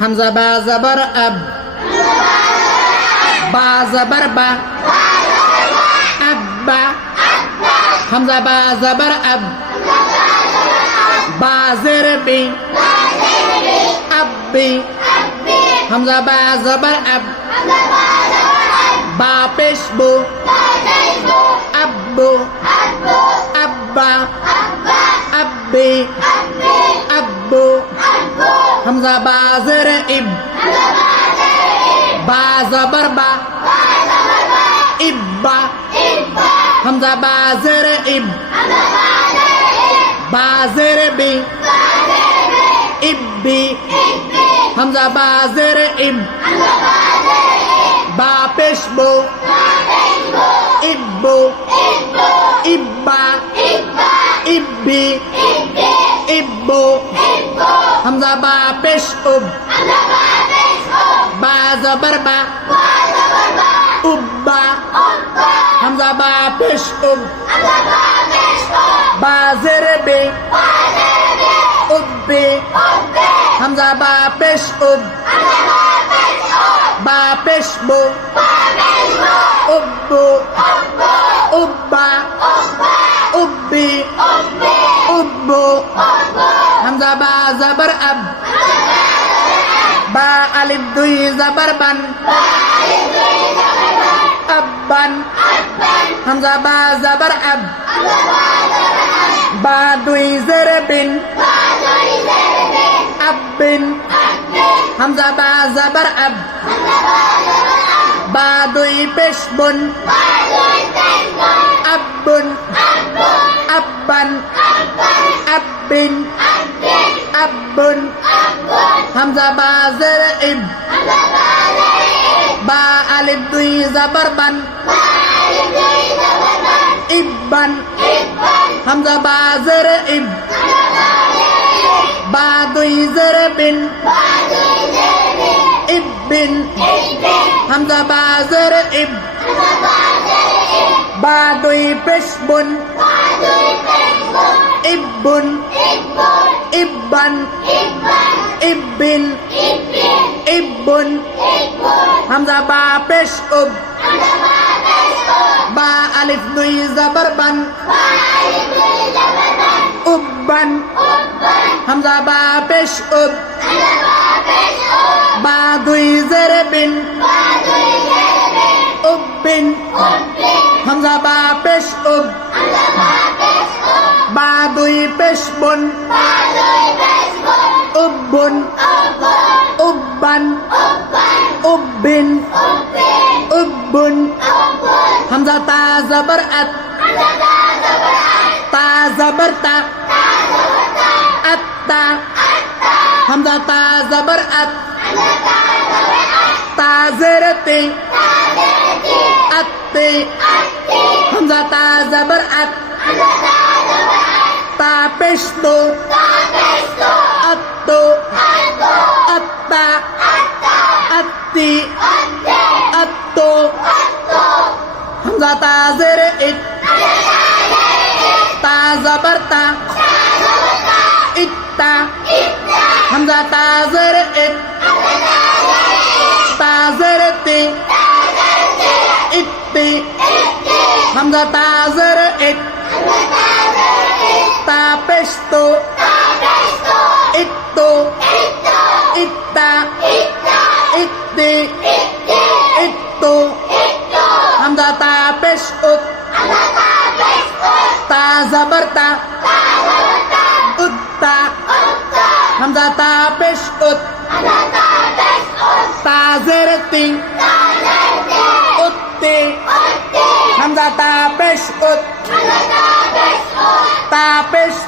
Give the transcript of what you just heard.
হামজা বা জবর আব। বা জবর বা। আব্বা হামজা বা জবর আব। বা জের বি। আব্বি হামজা বা জবর আব। বা পেশ বু। আব্বু আব্বা হামজা বা জের ইব। বা জবর বা ইব্বা। হামজা বা জের ইব। বা জের বি। ইব্বি। হামজা বাজের ইব। বা পেশ বু। ইব্বু ইব্বা। হামজা বা পেশ উব বা জের বে উব্বে হামজা বা পেশ উব বা পেশ বো উব্বু উব্বা উব্বি উব্বু হামজা বা জবর আব। বা আলিফ দুই জবর বান। আব্বান। হামজা বা জবর আব। বা দুই জের বিন। আব্বিন। হামজা বা জবর আব। বা দুই পেশ বুন। আব্বুন। আব্বান। আব্বিন। আব্বুন হামজা বা জের ইব বা আলিফ দুই জবর বান ইব্বান হামজা বা জের ইব বা দুই জের বিন ইব্বিন হামজা বা জের ইব বা দুই পেশ বুন ইব্বুন ইব্বান ইব্বিন ইব্বুন হামজা বা পেশ উব বা আলিফ দুই জবর বান উব্বান হামজা বা পেশ উব বা দুই জের বিন উব্বুন উব্বান উব্বিন উব্বুন হামজা তা জবর আত তা জবর তা আত্তা হামজা তা জবর আত তা জের তে আত্তে হামজা তা জবর আত তা পেশ তো আত্তো আত্তা আত্তি আত্তো হামজা তা জের ইত তা জবর তা ইত্তা হামজা তা জের ইত তা ইত্তি হামজা তা জের ইত তা হামজা তা পেশ উত তা জবর তা উত্তা। হামজা তা পেশ উত তা জের তি উত্তি। হামজা তা পেশ উত তা পেশ তো